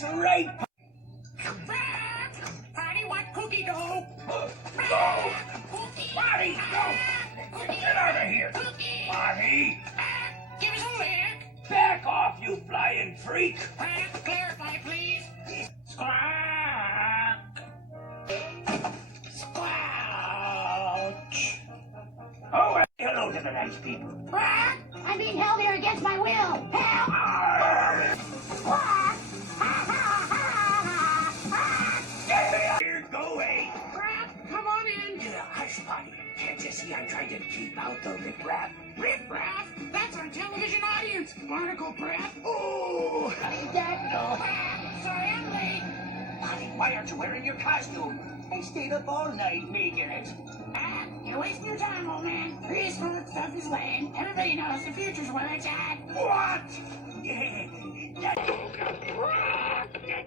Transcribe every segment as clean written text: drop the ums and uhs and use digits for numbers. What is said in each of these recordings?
That's right. Potty, what cookie dough? Go! Potty, go! Get out of here! Potty! Give us a lick. Back off, you flying freak! Clarify, please. Squawk! Squelch! Oh, hello to the nice people. I'm being held here against my will. Help! Here, go away. Come on in. Hush, Potty. Can't you see I'm trying to keep out the riffraff? Riff-raff? That's our television audience. Barnacle breath. Oh! Sorry, I'm late. Potty, why aren't you wearing your costume? I stayed up all night making it. You're wasting your time, old man. Prehistoric stuff is lame. Everybody knows the future's where it's at. What?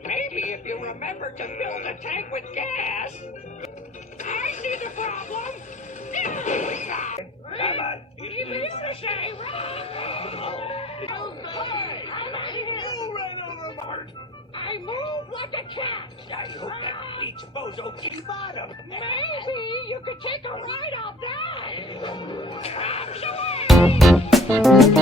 Maybe if you remember to fill the tank with gas. I see the problem. Come on. You mean to say, You ran over Mart. I move like a cat. I hope that bleach bozo keeps bottom. Maybe you could take a ride off that. Cops away!